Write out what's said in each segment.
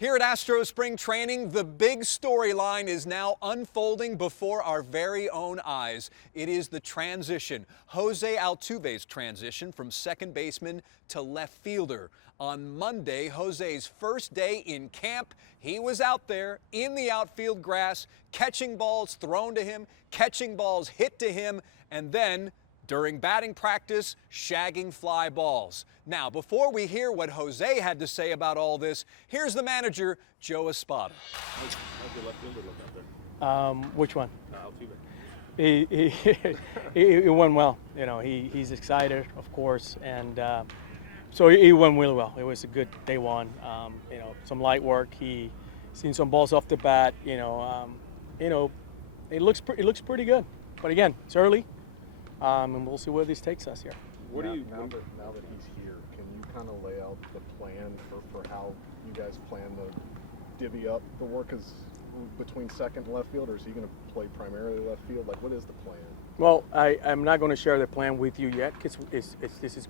Here at Astros Spring Training, the big storyline is now unfolding before our very own eyes. It is the transition, Jose Altuve's transition from second baseman to left fielder. On Monday, Jose's first day in camp, he was out there in the outfield grass, catching balls thrown to him, catching balls hit to him, and then during batting practice, shagging fly balls. Now, before we hear what Jose had to say about all this, here's the manager, Joe Espada. How's your left fielder look out there? Which one? Altuve. He went well. You know, he's excited, of course, and so he went really well. It was a good day one. You know, some light work. He seen some balls off the bat. It looks pretty good. But again, it's early. And we'll see where this takes us here. Now that he's here, can you kind of lay out the plan for how you guys plan to divvy up the work between second and left field, or is he going to play primarily left field? Like, what is the plan? Well, I'm not going to share the plan with you yet because this is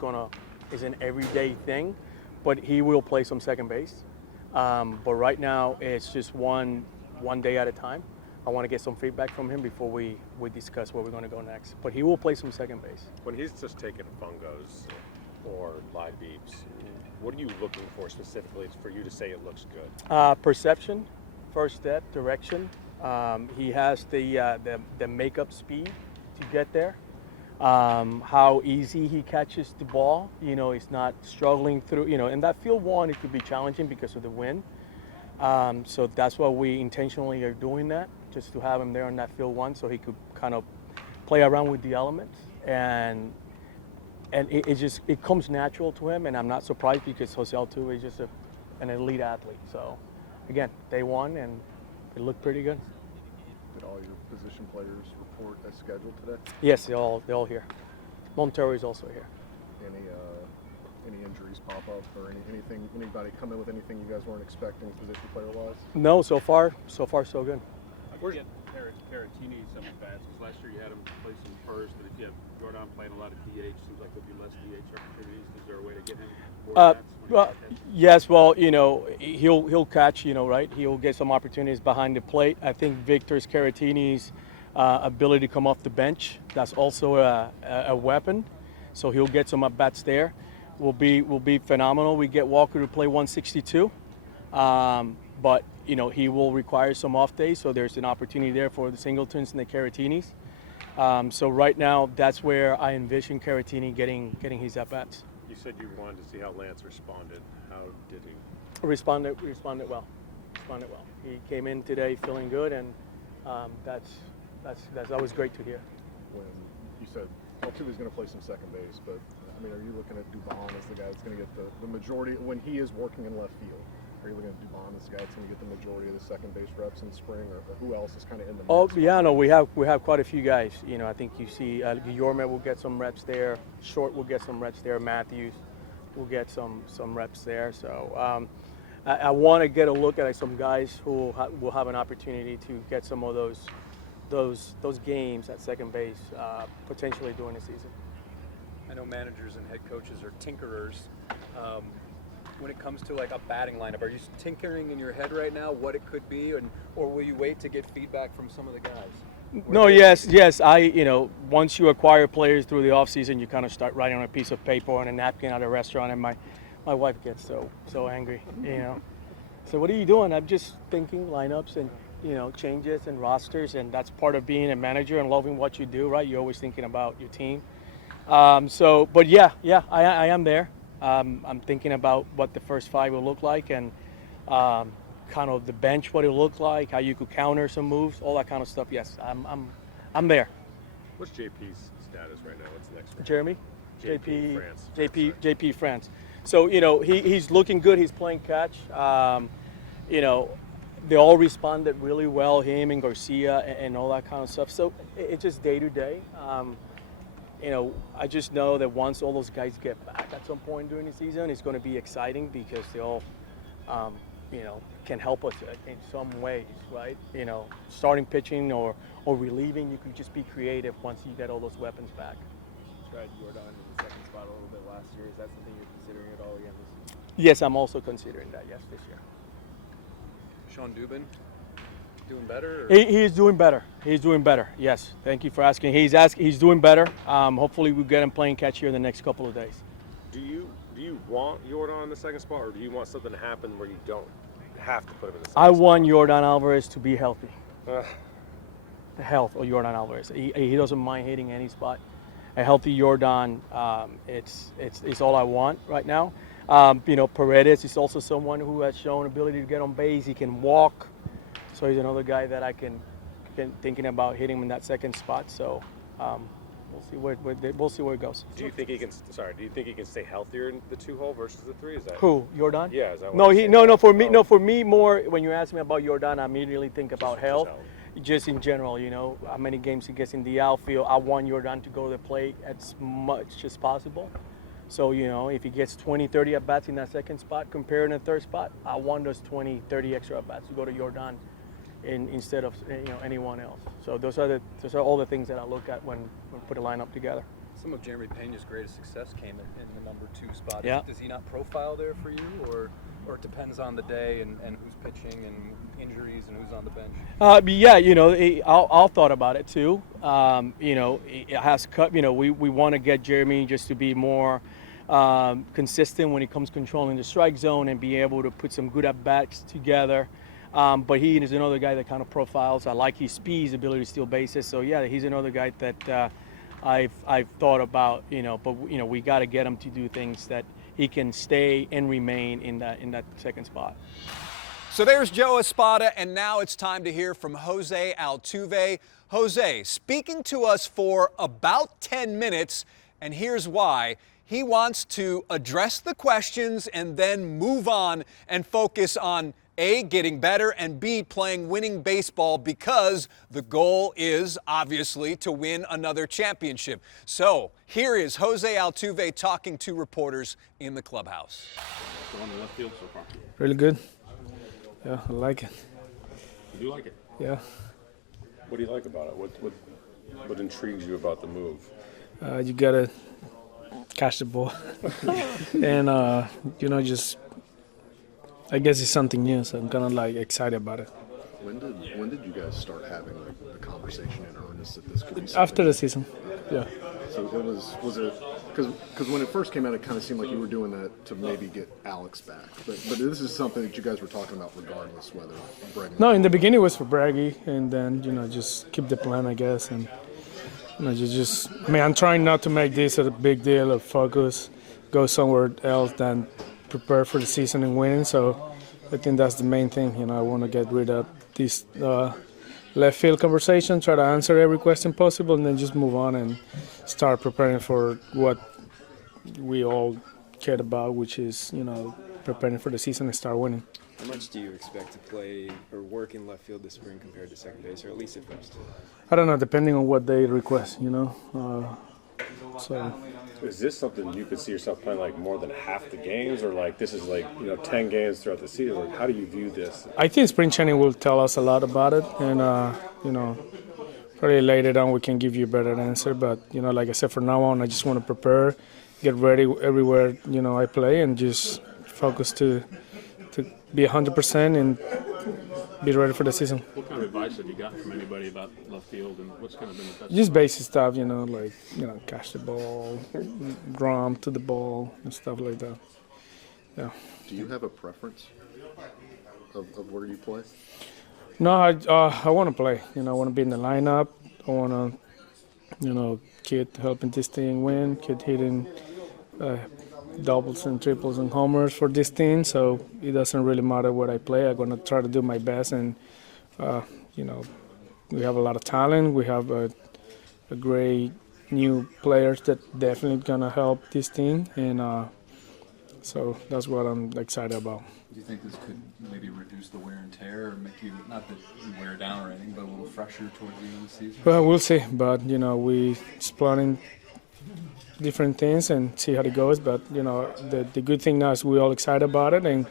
an everyday thing, but he will play some second base. But right now, it's just one day at a time. I want to get some feedback from him before we discuss where we're going to go next. But he will play some second base. When he's just taking fungos or live beeps, what are you looking for specifically for you to say it looks good? Perception, first step, direction. He has the makeup speed to get there. How easy he catches the ball. You know, he's not struggling through. You know, in that field one, it could be challenging because of the wind. So that's why we intentionally are doing that, just to have him there on that field one so he could kind of play around with the elements. And it comes natural to him, and I'm not surprised because Jose Altuve is just an elite athlete. So again, day one, and it looked pretty good. Did all your position players report as scheduled today? Yes, they're all here. Montero is also here. Any injuries pop up or anybody come in with anything you guys weren't expecting position player wise? No, so far so good. Where'd you get Caratini some at-bats? Last year you had him play some first, but if you have Yordan playing a lot of DH, seems like there'll be less DH opportunities. Is there a way to get him more at-bats? Well, yes, well, you know, he'll catch, you know, right? He'll get some opportunities behind the plate. I think Victor's Caratini's ability to come off the bench, that's also a weapon. So he'll get some at-bats there. Will be phenomenal. We get Walker to play 162, but you know he will require some off days, so there's an opportunity there for the Singletons and the Caratinis. So right now, that's where I envision Caratini getting his at bats. You said you wanted to see how Lance responded. How did he? Responded well. He came in today feeling good, and that's always great to hear. When you said Altuve's going to play some second base, but I mean, are you looking at Dubon as the guy that's going to get the majority when he is working in left field? Are you looking at Dubon as the guy that's going to get the majority of the second base reps in spring, or who else is kind of in the mix? Oh yeah, no, we have quite a few guys. You know, I think you see Yordan will get some reps there. Short will get some reps there. Matthews will get some reps there. So I want to get a look at some guys who will have an opportunity to get some of those games at second base potentially during the season. I know managers and head coaches are tinkerers. When it comes to like a batting lineup, are you tinkering in your head right now what it could be, or will you wait to get feedback from some of the guys? No, yes. Once you acquire players through the offseason, you kind of start writing on a piece of paper on a napkin at a restaurant, and my wife gets so angry, you know. So what are you doing? I'm just thinking lineups and, you know, changes and rosters, and that's part of being a manager and loving what you do, right? You're always thinking about your team. But I am there. I'm thinking about what the first five will look like, and kind of the bench, what it look like, how you could counter some moves, all that kind of stuff. Yes, I'm there. What's JP's status right now? What's next for him? Jeremy, JP France. So you know he's looking good. He's playing catch. You know, they all responded really well. Him and Garcia and all that kind of stuff. So it's just day to day. You know, I just know that once all those guys get back at some point during the season, it's going to be exciting because they all, you know, can help us in some ways, right? You know, starting pitching or relieving, you can just be creative once you get all those weapons back. Tried Yordan in the second spot a little bit last year. Is that something you're considering at all again this year? Yes, I'm also considering that, yes, this year. Sean Dubin doing better? Or? He is doing better. He's doing better. Yes. Thank you for asking. He's doing better. Hopefully we get him playing catch here in the next couple of days. Do you want Yordan in the second spot, or do you want something to happen where you don't have to put him in the second I spot? want Yordan Alvarez to be healthy. The health of Yordan Alvarez. He doesn't mind hitting any spot. A healthy Yordan, it's all I want right now. Paredes is also someone who has shown ability to get on base. He can walk, so he's another guy that I can thinking about hitting him in that second spot. So we'll see where it goes. Do you think he can? Sorry. Do you think he can stay healthier in the 2-hole versus the 3? Is that Who? Yordan? Yeah. Is that No, what he you're no saying? no for me Oh. no for me more when you ask me about Yordan, I immediately think about health. Just in general, how many games he gets in the outfield. I want Yordan to go to the plate as much as possible. So, if he gets 20, 30 at-bats in that second spot compared to the third spot, I want those 20, 30 extra at-bats to go to Yordan instead of anyone else. So those are all the things that I look at when we put a lineup together. Some of Jeremy Pena's greatest success came in the number 2 spot. Yeah. Does he not profile there for you, or it depends on the day and who's pitching and injuries and who's on the bench? I'll thought about it too. It has cut. We want to get Jeremy just to be more consistent when it comes controlling the strike zone and be able to put some good at bats together. But he is another guy that kind of profiles. I like his speed, his ability to steal bases. So yeah, he's another guy that I've thought about. But we got to get him to do things that he can stay and remain in that second spot. So there's Joe Espada, and now it's time to hear from Jose Altuve. Jose, speaking to us for about 10 minutes, and here's why. He wants to address the questions and then move on and focus on A, getting better, and B, playing winning baseball, because the goal is obviously to win another championship. So here is Jose Altuve talking to reporters in the clubhouse. Going to left field so far. Really good. Yeah, I like it. You do like it? Yeah. What do you like about it? What intrigues you about the move? You gotta catch the ball, and just I guess it's something new, so I'm kind of excited about it. When did you guys start having the conversation in earnest that this could be After something? the season, yeah. So was it because when it first came out, it kind of seemed like you were doing that to maybe get Alex back, but this is something that you guys were talking about regardless whether Bregman. No, in the beginning it was for Braggy, and then just keep the plan, I guess, and I'm trying not to make this a big deal or focus, go somewhere else than prepare for the season and win. So I think that's the main thing. I want to get rid of this left field conversation, try to answer every question possible, and then just move on and start preparing for what we all cared about, which is preparing for the season and start winning. How much do you expect to play or work in left field this spring compared to second base, or at least at first? I don't know, depending on what they request, So Is this something you could see yourself playing more than half the games, or this is 10 games throughout the season? How do you view this? I think spring training will tell us a lot about it, and probably later on we can give you a better answer. But like I said, for now on, I just want to prepare, get ready everywhere I play, and just focus to be 100% and be ready for the season. What kind of advice have you got from anybody about left field, and what's kind of been the best? Just basic stuff, catch the ball, drum to the ball, and stuff like that. Yeah. Do you have a preference of where you play? No, I want to play. I want to be in the lineup. I want to, kid helping this team win, kid hitting doubles and triples and homers for this team. So it doesn't really matter where I play. I'm going to try to do my best. And, we have a lot of talent. We have a great new players that definitely going to help this team. And so that's what I'm excited about. Do you think this could maybe reduce the wear and tear, or make you, not that you wear down or anything, but a little fresher towards the end of the season? Well, we'll see. But, we exploring different things and see how it goes. But, the good thing now is we're all excited about it, and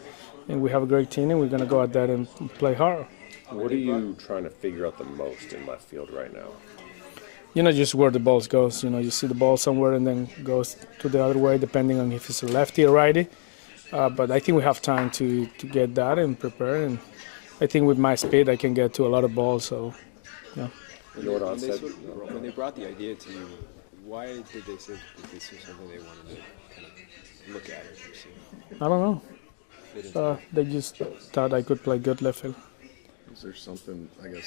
we have a great team, and we're going to go out there and play hard. What are you trying to figure out the most in left field right now? Just where the ball goes. You see the ball somewhere and then goes to the other way, depending on if it's a lefty or righty. But I think we have time to get that and prepare. And I think with my speed, I can get to a lot of balls. So, yeah. When when they brought the idea to you, why did they say that this was something they wanted to kind of look at or pursue? I don't know. They didn't. They just thought I could play good left field. Is there something, I guess,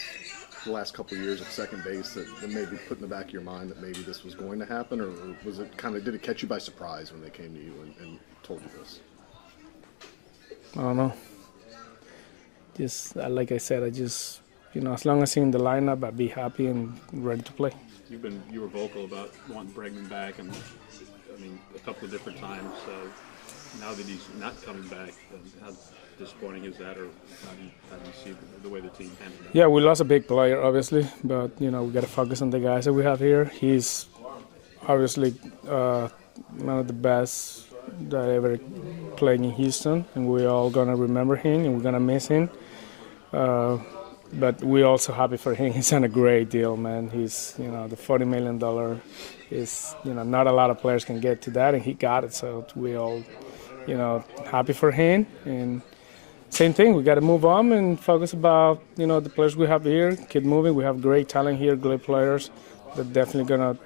the last couple of years at second base that maybe put in the back of your mind that maybe this was going to happen, or was it did it catch you by surprise when they came to you and told you this? I don't know. Just like I said, I just, as long as he's in the lineup, I'd be happy and ready to play. You were vocal about wanting Bregman back, and I mean a couple of different times. Now that he's not coming back, how disappointing is that, or how do you see the way the team handled it? Yeah, we lost a big player, obviously, but we got to focus on the guys that we have here. He's obviously one of the best that ever played in Houston, and we're all gonna remember him, and we're gonna miss him. But we're also happy for him. He's on a great deal, man. He's, the $40 million is, not a lot of players can get to that, and he got it. So we all, happy for him. And same thing, we got to move on and focus about, the players we have here, keep moving. We have great talent here, great players. They're definitely going to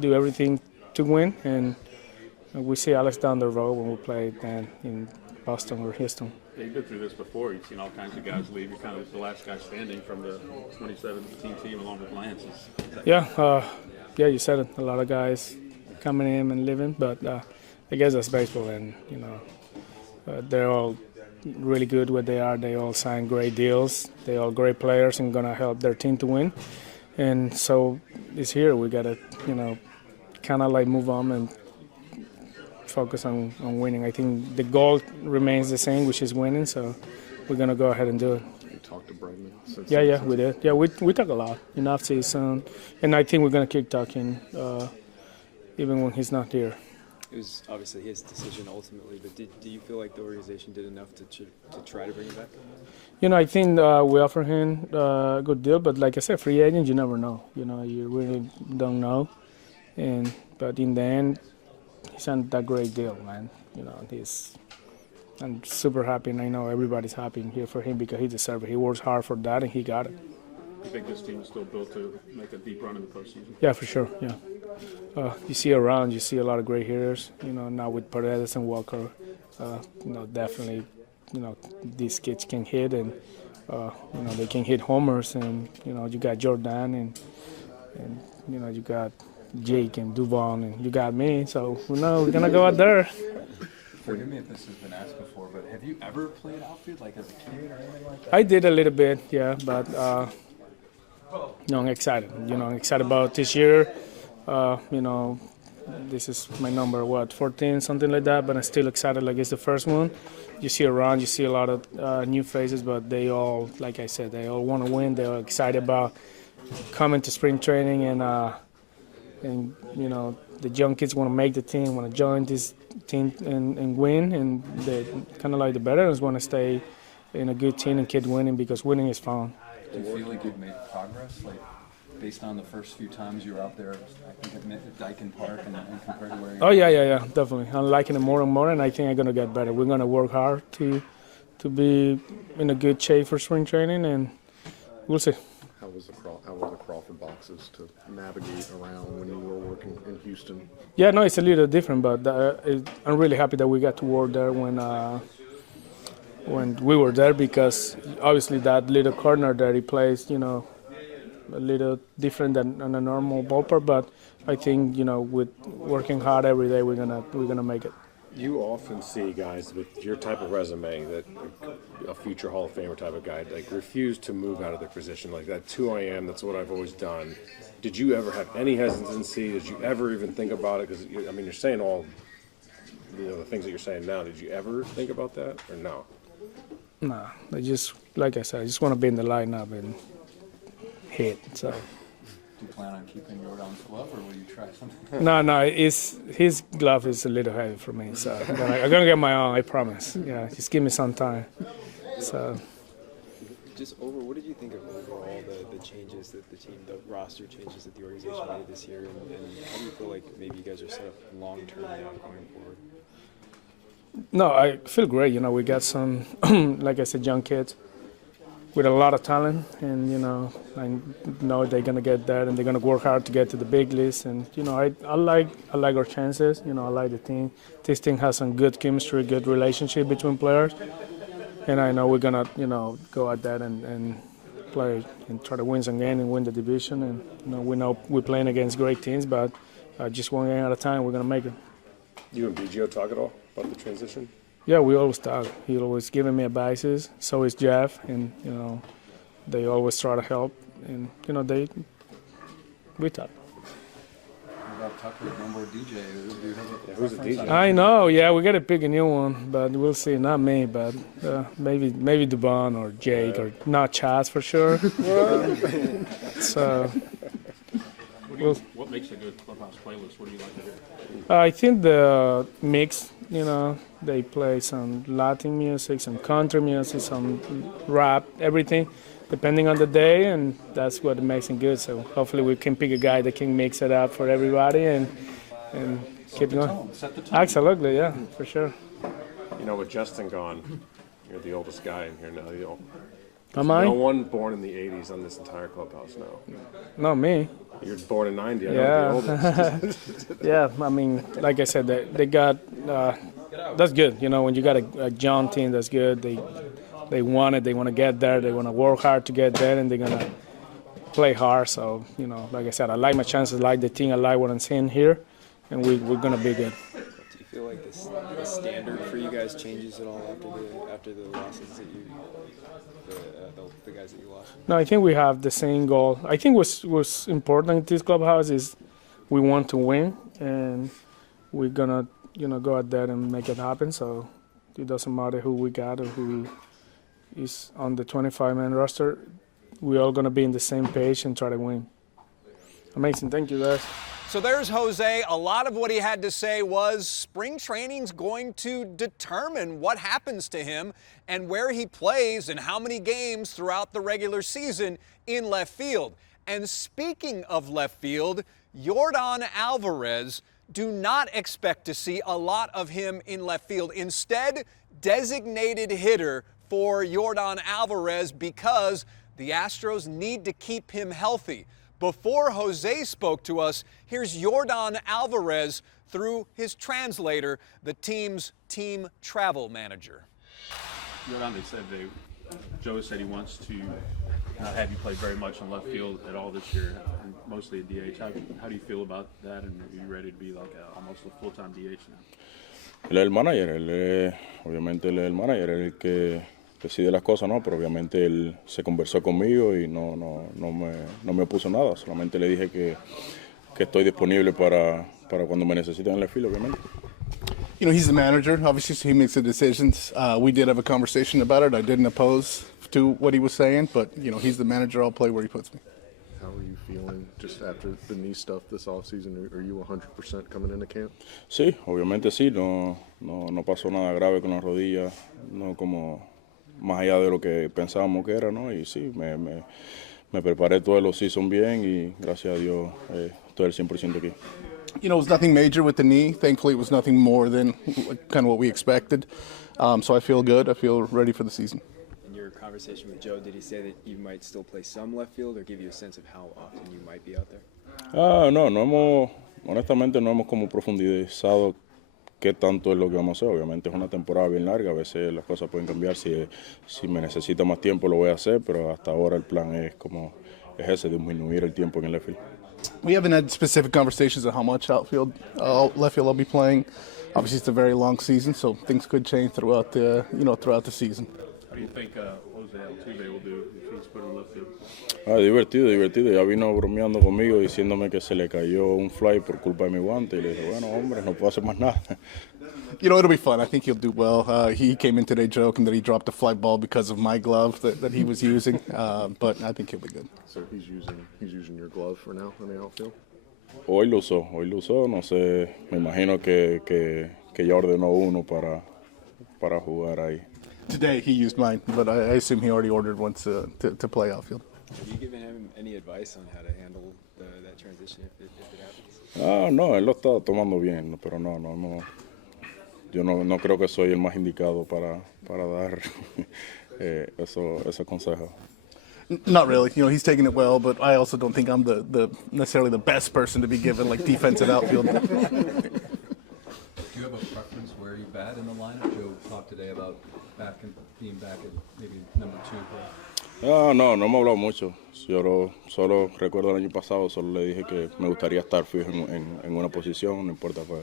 do everything to win. And we see Alex down the road when we play then in Boston or Houston. Yeah, you've been through this before. You've seen all kinds of guys leave. You're kind of the last guy standing from the 2017 team along with Lance. Yeah, you said it. A lot of guys coming in and leaving, but I guess that's baseball, and they're all really good where they are. They all sign great deals. They all great players and gonna help their team to win. And so it's here. We gotta, kind of like move on and focus on winning. I think the goal remains the same, which is winning. So we're gonna go ahead and do it. You talked to Bregman since Yeah, we did. Yeah, we talk a lot in off season, and I think we're gonna keep talking even when he's not here. It was obviously his decision ultimately, but do you feel like the organization did enough to try to bring him back? I think we offer him a good deal, but like I said, free agent, you never know. You really don't know. But in the end, he's on that great deal, man. I'm super happy, and I know everybody's happy here for him because he deserves it. He works hard for that, and he got it. You think this team is still built to make a deep run in the postseason? Yeah, for sure, yeah. You see around, you see a lot of great hitters, now with Paredes and Walker, definitely, these kids can hit, and, they can hit homers, and, you got Yordan, and you got Jake and Duvall, and you got me, so we're going to go out there. Forgive me if this has been asked before, but have you ever played outfield, like as a kid or anything like that? I did a little bit, yeah, but I'm excited. I'm excited about this year. This is my number, 14, something like that, but I'm still excited like it's the first one. You see around, you see a lot of new faces, but they all, like I said, they all want to win. They're excited about coming to spring training, and the young kids want to make the team, want to join this team and win, and they kind of like the veterans want to stay in a good team and keep winning because winning is fun. Do you feel like you've made progress, like based on the first few times you were out there, I think at Dyken Park, and compared to where you Oh, yeah, definitely. I'm liking it more and more, and I think I'm going to get better. We're going to work hard to be in a good shape for spring training, and we'll see. How were the Crawford boxes to navigate around when you were working in Houston? Yeah, no, it's a little different, but I'm really happy that we got to work there when we were there, because obviously that little corner that he plays, a little different than on a normal ballpark. But I think with working hard every day, we're gonna make it. You often see guys with your type of resume, that a future Hall of Famer type of guy, like refuse to move out of their position. Like, that's who I am. That's what I've always done. Did you ever have any hesitancy? Did you ever even think about it? Because you're saying all the things that you're saying now. Did you ever think about that, or no? Nah, like I said, I just want to be in the lineup and hit. So. Do you plan on keeping Yordan's glove, or will you try something? No, his glove is a little heavy for me, so I'm gonna get my own. I promise. Yeah, just give me some time. So. What did you think of overall the changes that the team, the roster changes that the organization made this year, and how do you feel like maybe you guys are set up long term now going forward? No, I feel great. We got some, like I said, young kids. with a lot of talent, and I know they're gonna get there, and they're gonna work hard to get to the big leagues. And I like our chances. I like the team. This team has some good chemistry, good relationship between players, and I know we're gonna go at that and play and try to win some game and win the division. And we know we're playing against great teams, but just one game at a time, we're gonna make it. You and BGO talk at all about the transition? Yeah, we always talk. He always giving me advices. So is Jeff, and they always try to help. And we talk. About Tucker, number DJ. Who's the DJ? I know. Yeah, we got to pick a new one, but we'll see. Not me, but maybe Dubon or Jake or not Chaz for sure. So. What makes a good clubhouse playlist? What do you like to hear? I think the mix. They play some Latin music, some country music, some rap, everything, depending on the day, and that's what makes it good. So hopefully we can pick a guy that can mix it up for everybody and keep going. Set the tone. Absolutely, yeah, for sure. With Justin gone, you're the oldest guy in here now. Am I? No one born in the 80s on this entire clubhouse now. Not me. You're born in 90, I know Yeah. the oldest. Yeah, I mean, like I said, they got that's good. When you got a young team, that's good. They want it. They want to get there. They want to work hard to get there, and they're gonna play hard. So like I said, I like my chances. I like the team. I like what I'm seeing here, and we're gonna be good. Do you feel like the standard for you guys changes at all after the losses that the guys that you lost? No, I think we have the same goal. I think what's important in this clubhouse is we want to win, and we're gonna go out there and make it happen. So it doesn't matter who we got or who is on the 25-man roster. We're all gonna be in the same page and try to win. Amazing, thank you guys. So there's Jose. A lot of what he had to say was spring training's going to determine what happens to him and where he plays and how many games throughout the regular season in left field. And speaking of left field, Yordan Alvarez, do not expect to see a lot of him in left field. Instead, designated hitter for Yordan Alvarez because the Astros need to keep him healthy. Before Jose spoke to us, here's Yordan Alvarez through his translator, the team's team travel manager. Yordan, Joe said he wants to not have you play very much in left field at all this year, and mostly a DH. How do you feel about that, and are you ready to be like almost a full-time DH now? Él es el manager, obviamente él es el manager, él es el que decide las cosas, ¿no? Pero obviamente él se conversó conmigo y no me opuso nada, solamente le dije que estoy disponible para cuando me necesiten en el filo, obviamente. He's the manager, obviously, so he makes the decisions. We did have a conversation about it. I didn't oppose to what he was saying, but, he's the manager. I'll play where he puts me. How are you feeling just after the knee stuff this offseason? Are you 100% coming into camp? Sí, obviamente sí, no pasó nada grave con la rodilla, no como más allá de lo que pensábamos que era, ¿no? Y sí, me preparé todo el off-season bien y gracias a Dios estoy al 100% aquí. It was nothing major with the knee. Thankfully, it was nothing more than kind of what we expected. So I feel good. I feel ready for the season. In your conversation with Joe, did he say that you might still play some left field or give you a sense of how often you might be out there? Honestamente no hemos como profundizado qué tanto es lo que vamos a hacer. Obviamente es una temporada bien larga, a veces las cosas pueden cambiar. Si me necesita más tiempo lo voy a hacer, pero hasta ahora el plan es ese, disminuir el tiempo en el left field. We haven't had specific conversations on how much left field I'll be playing. Obviously, it's a very long season, so things could change throughout the season. How do you think Jose Altuve will do if he's put in left field? Divertido. Ya vino bromeando conmigo diciéndome que se le cayó un fly por culpa de mi guante. Y le dije, bueno, hombre, no puedo hacer más nada. It'll be fun. I think he'll do well. He came in today joking that he dropped a fly ball because of my glove that he was using, but I think he'll be good. So he's using your glove for now in the outfield? Hoy lo usó, no sé, me imagino que ya ordenó uno para jugar ahí. Today he used mine, but I assume he already ordered one to play outfield. Have you given him any advice on how to handle that transition if it happens? No, él lo está tomando bien, pero no. Yo no creo que soy el más indicado para dar ese consejo. Not really. He's taking it well, but I also don't think I'm the necessarily the best person to be given like defensive outfield. Do you have a preference where you bat in the lineup? Joe talked today about being back at maybe number 2. No hemos hablado mucho. Yo solo recuerdo el año pasado, solo le dije que me gustaría estar fijo en una posición, no importa pues,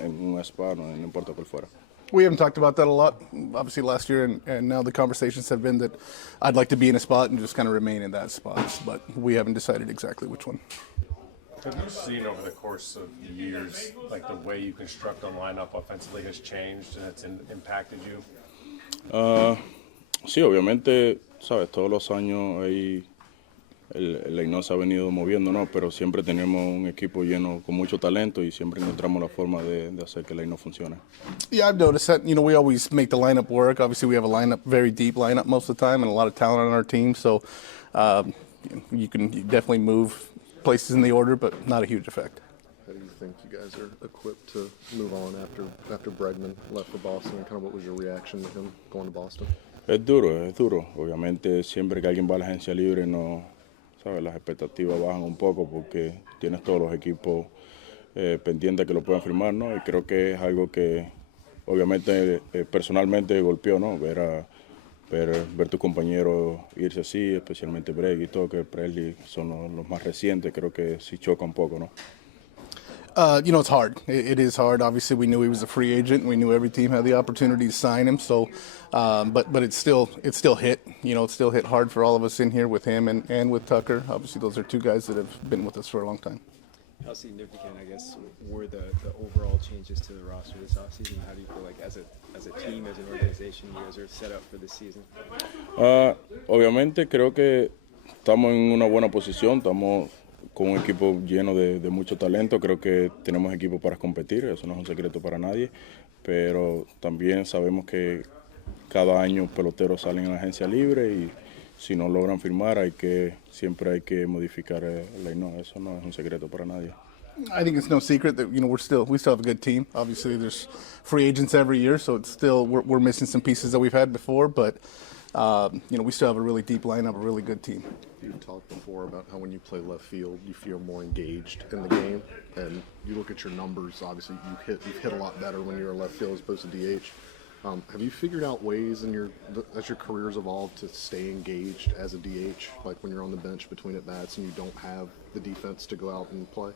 en un spot, no importa por fuera. We haven't talked about that a lot, obviously last year, and now the conversations have been that I'd like to be in a spot and just kind of remain in that spot, but we haven't decided exactly which one. Have you seen over the course of the years, like the way you construct a lineup offensively has changed and it's impacted you? Sí, obviamente, sabes, todos los años ahí el line se ha venido moviendo, ¿no? Pero siempre tenemos un equipo lleno con mucho talento y siempre encontramos la forma de hacer que el line funcione. Yeah, I've noticed that. We always make the lineup work. Obviously, we have a lineup, very deep lineup most of the time, and a lot of talent on our team. So you can definitely move places in the order, but not a huge effect. How do you think you guys are equipped to move on after Bregman left for Boston? And kind of what was your reaction to him going to Boston? Es duro. Obviamente, siempre que alguien va a la agencia libre, ¿sabes? Las expectativas bajan un poco porque tienes todos los equipos pendientes que lo puedan firmar, ¿no? Y creo que es algo que, obviamente, personalmente golpeó, ¿no? Ver tus compañeros irse así, especialmente Bregg y todo, que Presley son los más recientes, creo que sí choca un poco, ¿no? It's hard. It is hard. Obviously, we knew he was a free agent. We knew every team had the opportunity to sign him. So, but it's still hit. It's still hit hard for all of us in here with him and with Tucker. Obviously, those are two guys that have been with us for a long time. How significant, I guess, were the overall changes to the roster this offseason? How do you feel like as a team, as an organization, you guys are set up for this season? Obviamente, creo que estamos en una buena posición. Estamos con un equipo lleno de mucho talento. Creo que tenemos equipo para competir, eso no es un secreto para nadie, pero también sabemos que cada año peloteros salen en la agencia libre y si no logran firmar siempre hay que modificar el line. Eso no es un secreto para nadie. I think it's no secret that we still have a good team. Obviously, there's free agents every year, so it's still we're missing some pieces that we've had before, but we still have a really deep lineup, a really good team. You talked before about how when you play left field, you feel more engaged in the game, and you look at your numbers. Obviously, you've hit a lot better when you're a left field as opposed to DH. Have you figured out ways as your career's evolved to stay engaged as a DH, like when you're on the bench between at bats and you don't have the defense to go out and play?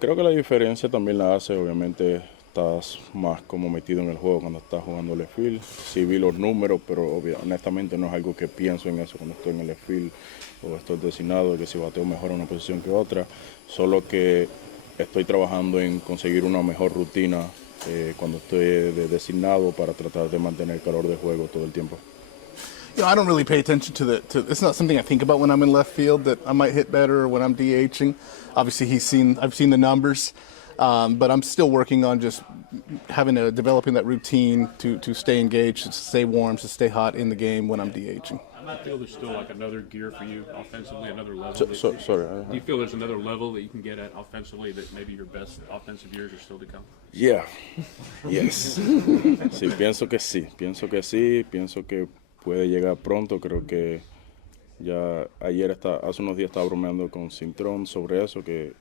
Creo que la diferencia también la hace, obviamente, estás más como metido en el juego cuando estás jugando left field. Sí vi los números, pero honestamente no es algo que pienso en eso cuando estoy en el left field o estoy designado, que si bateo mejor en una posición que otra. Solo que estoy trabajando en conseguir una mejor rutina cuando estoy designado para tratar de mantener el calor de juego todo el tiempo. I don't really pay attention to it's not something I think about when I'm in left field that I might hit better or when I'm DHing. Obviously, I've seen the numbers. But I'm still working on just developing that routine to stay engaged, to stay warm, to stay hot in the game when I'm DHing. Do you feel there's still like another gear for you offensively, another level? Sorry. Do you feel there's another level that you can get at offensively that maybe your best offensive years are still to come? Yeah. Yes. Sí, pienso que sí. Pienso que puede llegar pronto. Creo que ya hace unos días estaba bromeando con Cintrón sobre eso, que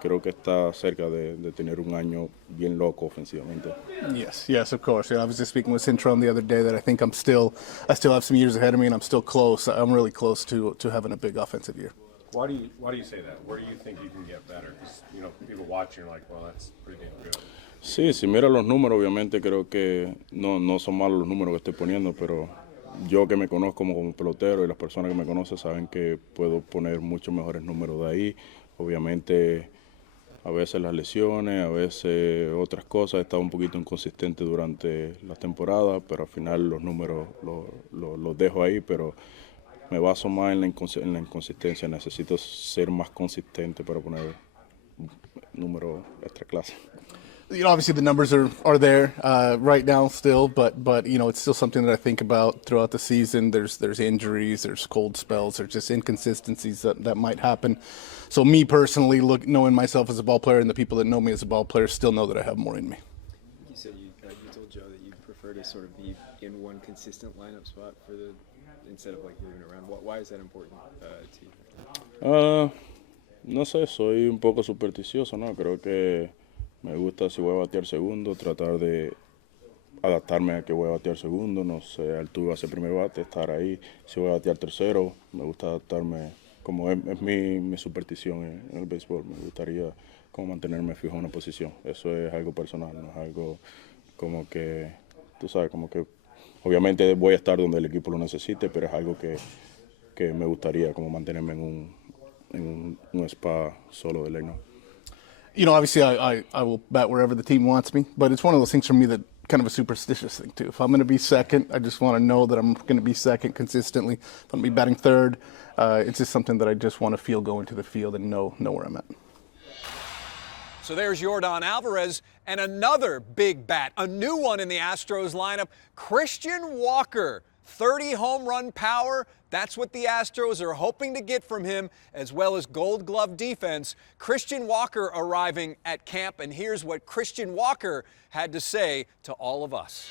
creo que está cerca de tener un año bien loco ofensivamente. Yes, of course. I was just speaking with Cintron the other day that I think I still have some years ahead of me, and I'm still close. I'm really close to having a big offensive year. Why do you say that? Where do you think you can get better? Because people watching are like, well, that's pretty damn good. Sí, si mira los números, obviamente creo que no son malos los números que estoy poniendo, pero yo que me conozco como pelotero y las personas que me conocen saben que puedo poner muchos mejores números de ahí. Obviamente, a veces las lesiones, a veces otras cosas. He estado un poquito inconsistente durante la temporada, pero al final los números los dejo ahí, pero me baso más en la inconsistencia. Necesito ser más consistente para poner números extra clase. Obviously the numbers are there right now still, but it's still something that I think about throughout the season. There's injuries, there's cold spells, there's just inconsistencies that might happen. So me personally, knowing myself as a ball player and the people that know me as a ball player still know that I have more in me. You said you told Joe that you prefer to sort of be in one consistent lineup spot for the instead of like moving around? Why is that important to you? No sé, soy un poco supersticioso, ¿no? Creo que me gusta si voy a batear segundo, tratar de adaptarme a que voy a batear segundo, no sé, Altuve hace primer bate, estar ahí, si voy a batear tercero, me gusta adaptarme, como es mi superstición en el béisbol, me gustaría como mantenerme fijo en una posición, eso es algo personal, no es algo como que, tú sabes, como que obviamente voy a estar donde el equipo lo necesite, pero es algo que me gustaría como mantenerme en un spa solo de ley, ¿no? You know, obviously I will bat wherever the team wants me, but it's one of those things for me that kind of a superstitious thing too. If I'm going to be second, I just want to know that I'm going to be second consistently. If I'm going to be batting third, it's just something that I just want to feel going to the field and know where I'm at. So there's Yordan Alvarez and another big bat, a new one in the Astros lineup, Christian Walker. 30 home run power. That's what the Astros are hoping to get from him, as well as Gold Glove defense. Christian Walker arriving at camp, and here's what Christian Walker had to say to all of us.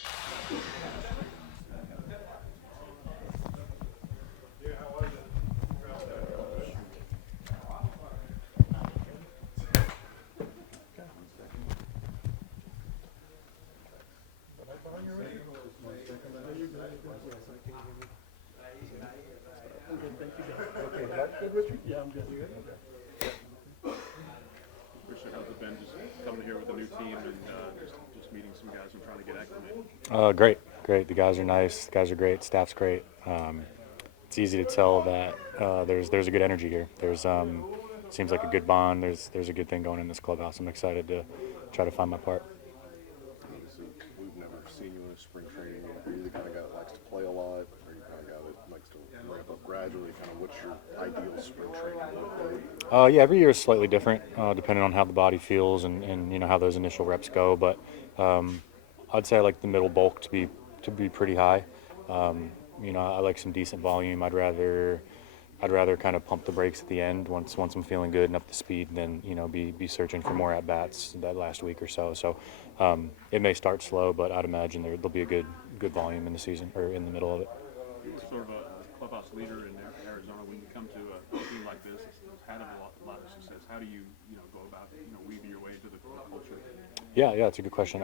Christian, how's it been just coming here with a new team and just meeting some guys and trying to get acclimated? Great. The guys are nice. The guys are great. Staff's great. It's easy to tell that there's a good energy here. There's seems like a good bond. There's a good thing going in this clubhouse. I'm excited to try to find my part. Obviously, we've never seen you in a spring training. Are you the kind of guy that likes to play a lot? Or are you the kind of guy that likes to ramp up gradually? Kind of what's your ideal spring training look like? Yeah, every year is slightly different, depending on how the body feels and you know how those initial reps go. But I'd say I like the middle bulk to be pretty high. You know, I like some decent volume. I'd rather kind of pump the brakes at the end once I'm feeling good and up to speed, than you know be searching for more at bats that last week or so. So it may start slow, but I'd imagine there'll be a good volume in the season or in the middle of it. Sort of a clubhouse leader in Arizona. When you come to a team like this, it's had a lot of success. How do you go about weaving your way into the culture? Yeah, it's a good question.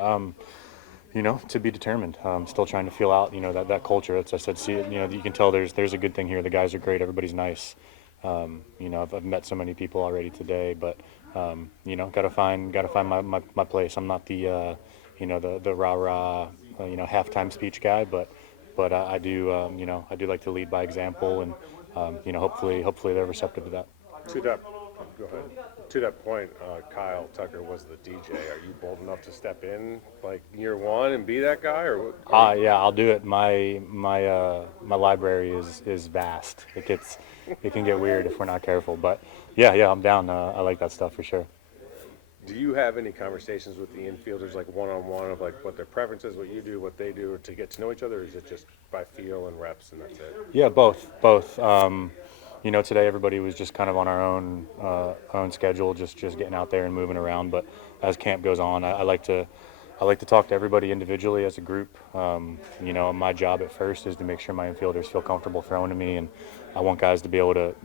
You know, to be determined. Still trying to feel out, that culture. As I said, you can tell there's a good thing here. The guys are great. Everybody's nice. I've met so many people already today, but gotta find my place. I'm not the the rah-rah halftime speech guy, but I do I do like to lead by example, and hopefully they're receptive to that. Go ahead. To that point, Kyle Tucker was the DJ. Are you bold enough to step in like year one and be that guy, or? Yeah, I'll do it. My library is vast. It can get weird if we're not careful. But yeah, I'm down. I like that stuff for sure. Do you have any conversations with the infielders, like one-on-one, of like what their preferences, what you do, what they do, to get to know each other, or is it just by feel and reps and that's it? Yeah, both. Today everybody was just kind of on our own schedule, just getting out there and moving around. But as camp goes on, I like to talk to everybody individually as a group. My job at first is to make sure my infielders feel comfortable throwing to me, and I want guys to be able to,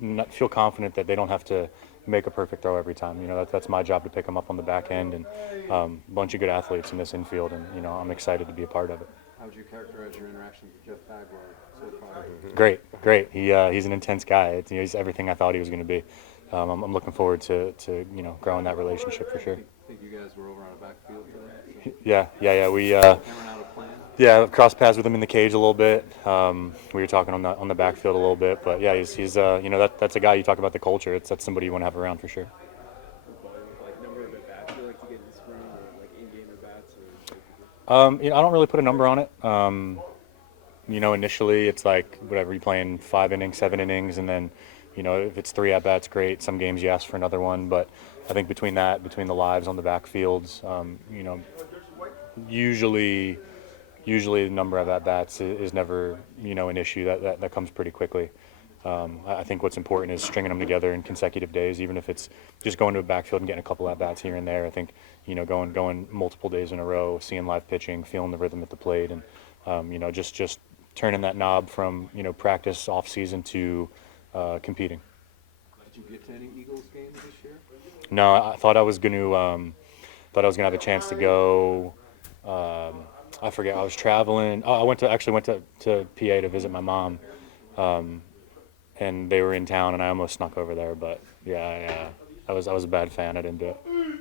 not feel confident that they don't have to make a perfect throw every time. That's my job, to pick them up on the back end, and a bunch of good athletes in this infield, and I'm excited to be a part of it. How would you characterize your interactions with Jeff Bagwell so far? Great. He's an intense guy. He's everything I thought he was going to be. I'm looking forward to growing that relationship for sure. I think you guys were over on a backfield for that. Yeah. We Hammering out a plan. crossed paths with him in the cage a little bit. We were talking on the backfield a little bit, but yeah, he's that's a guy you talk about the culture. That's somebody you want to have around for sure. Like number of at bats you like to get in the spring, or like in-game at bats, I don't really put a number on it. Initially it's like whatever, you playing 5 innings, 7 innings, and then, if it's 3 at bats, great. Some games you ask for another one, but I think between the lives on the backfields, usually the number of at bats is never, an issue. That comes pretty quickly. I think what's important is stringing them together in consecutive days, even if it's just going to a backfield and getting a couple at bats here and there. I think, going multiple days in a row, seeing live pitching, feeling the rhythm at the plate, and just turning that knob from practice off season to competing. Did you get to any Eagles games this year? No, I thought I was gonna have a chance to go. I forget. I was traveling. Oh, I actually went to PA to visit my mom. And they were in town, and I almost snuck over there. But yeah, I was a bad fan. I didn't do it. Where'd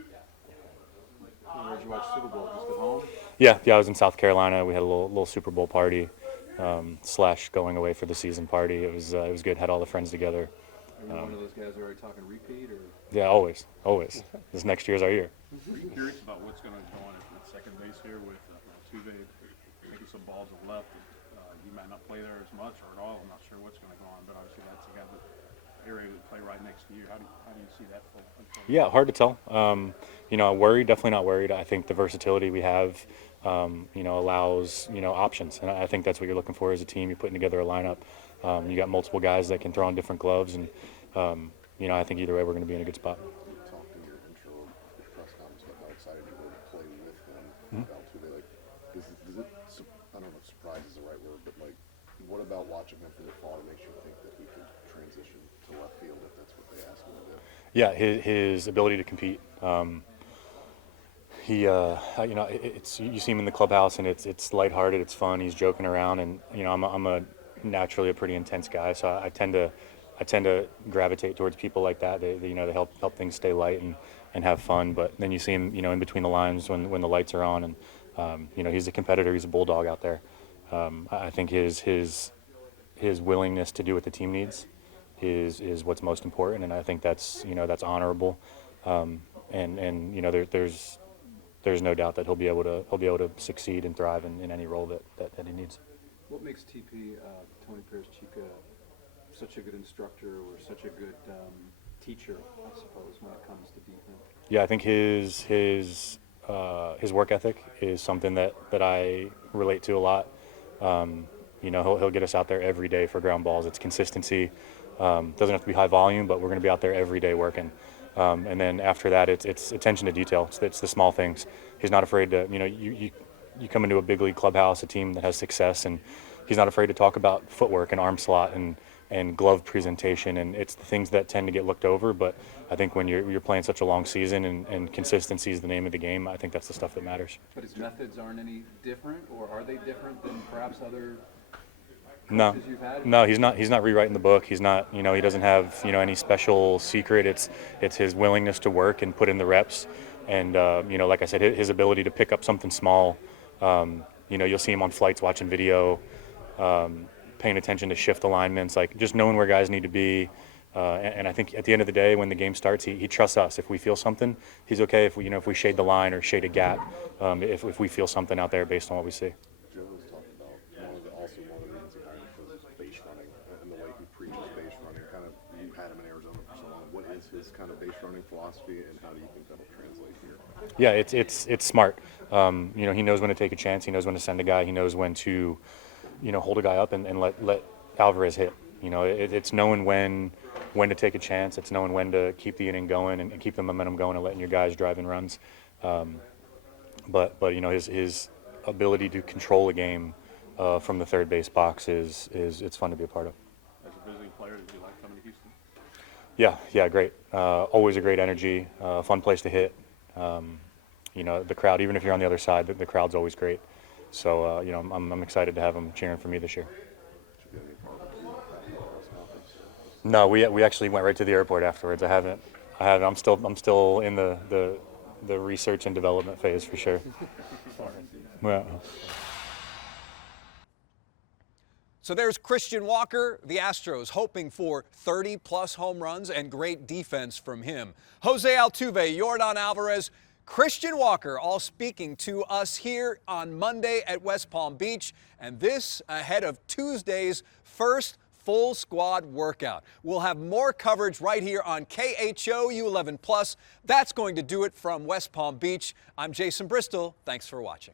you watch Super Bowl? Just at home? Yeah. I was in South Carolina. We had a little Super Bowl party, / going away for the season party. It was good. Had all the friends together. Are you one of those guys already talking repeat, or? Yeah, always. This next year's our year. Are you curious about what's going to go on at second base here with Altuve taking some balls of left? He might not play there as much or at all. I'm not sure what's going to go on, but obviously that's a guy that area to play right next to you. How do you see that unfold? Yeah, hard to tell. Worried, definitely not worried. I think the versatility we have, allows, options. And I think that's what you're looking for as a team. You're putting together a lineup. You got multiple guys that can throw on different gloves. And, I think either way we're going to be in a good spot. You talked in your intro press conference about how excited you were to play with him, Altuve. Like, does it, I don't know if surprise is the right word, but like, what about watching him from the fall makes you think that he could transition to left field if that's what they ask him to do? Yeah, his ability to compete. It's you see him in the clubhouse, and it's lighthearted, it's fun. He's joking around, and I'm naturally a pretty intense guy, so I tend to gravitate towards people like that. They help things stay light and have fun. But then you see him, in between the lines when the lights are on, and he's a competitor. He's a bulldog out there. I think his willingness to do what the team needs is what's most important, and I think that's honorable. There's no doubt that he'll be able to succeed and thrive in any role that he needs. What makes TP Tony Perez-Chica such a good instructor or such a good teacher, I suppose, when it comes to defense? Yeah, I think his work ethic is something that I relate to a lot. He'll get us out there every day for ground balls. It's consistency. Doesn't have to be high volume, but we're going to be out there every day working. And then after that, it's attention to detail. It's the small things. He's not afraid to, you come into a big league clubhouse, a team that has success, and he's not afraid to talk about footwork and arm slot and glove presentation, and it's the things that tend to get looked over. But I think when you're playing such a long season and consistency is the name of the game, I think that's the stuff that matters. But his methods aren't any different, or are they different than perhaps other No, coaches you've had? no, he's not rewriting the book. He's not, he doesn't have, any special secret. It's his willingness to work and put in the reps. And, like I said, his ability to pick up something small. You'll see him on flights watching video, paying attention to shift alignments, like just knowing where guys need to be. And I think at the end of the day, when the game starts, he trusts us. If we feel something, he's okay if we shade the line or shade a gap, if we feel something out there based on what we see. Joe was talking about one of the reasons behind his base running and the way he preaches base running. Kind of, you had him in Arizona for so long. What is his kind of base running philosophy, and how do you think that'll translate here? Yeah, it's smart. He knows when to take a chance. He knows when to send a guy. He knows when to, hold a guy up and let Alvarez hit. It's knowing when to take a chance. It's knowing when to keep the inning going and keep the momentum going and letting your guys drive in runs. But his ability to control a game from the third base box it's fun to be a part of. As a visiting player, did you like coming to Houston? Yeah, great. Always a great energy, fun place to hit. The crowd, even if you're on the other side, the crowd's always great. So, I'm excited to have them cheering for me this year. No, we actually went right to the airport afterwards. I haven't. I'm still in the research and development phase for sure. Yeah. So there's Christian Walker, the Astros, hoping for 30-plus home runs and great defense from him. Jose Altuve, Yordan Alvarez, Christian Walker, all speaking to us here on Monday at West Palm Beach, and this ahead of Tuesday's first full squad workout. We'll have more coverage right here on KHO U11+. That's going to do it from West Palm Beach. I'm Jason Bristol. Thanks for watching.